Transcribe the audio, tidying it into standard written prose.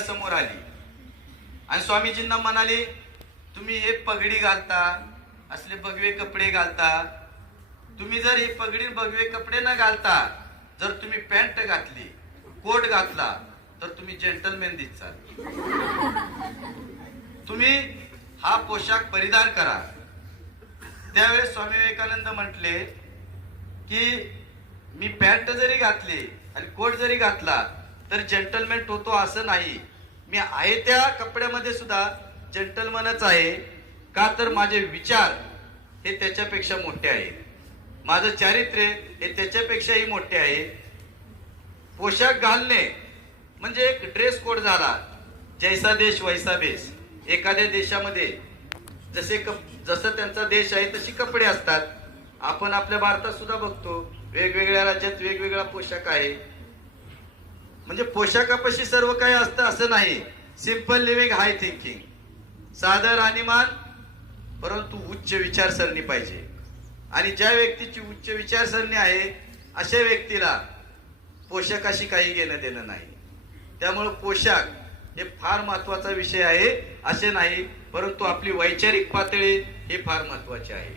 समोर आली आणि स्वामीजींना म्हणाले, तुम्ही हे पगडी घालता, असले भगवे कपडे घालता, तुम्ही जर हे पगडी भगवे कपडे न घालता जर तुम्ही पॅन्ट घातली, कोट घातला तर तुम्ही जेंटलमॅन दिसाल. तुम्ही हा पोशाख परिधान करा. त्यावेळेस स्वामी विवेकानंद म्हटले की मी पॅन्ट जरी घातली आणि कोट जरी घातला तर जेंटलमॅन होतो असं नाही. मी आहे त्या कपड्यामध्ये सुद्धा जेंटलमॅनच आहे. का तर माझे विचार हे त्याच्यापेक्षा मोठे आहेत, माझं चारित्र्य हे त्याच्यापेक्षाही मोठे आहे. पोशाख घालणे म्हणजे एक ड्रेस कोड झाला. जैसा देश वैसा भेस. एखाद्या देशामध्ये जसं त्यांचा देश आहे तशी कपडे असतात. आपण आपल्या भारतात सुद्धा बघतो वेगवेगळ्या राज्यात वेगवेगळा पोशाख आहे. म्हणजे पोशाखापाशी सर्व काही असतं असं नाही. सिंपल लिव्हिंग, हाय थिंकिंग, साधं राहणीमान परंतु उच्च विचारसरणी पाहिजे. आणि ज्या व्यक्तीची उच्च विचारसरणी आहे अशा व्यक्तीला पोशाखाशी काही घेणं देणं नाही. त्यामुळे पोशाख हे फार महत्वाचा विषय आहे असे नाही, परंतु आपली वैचारिक पातळी हे फार महत्वाचे आहे.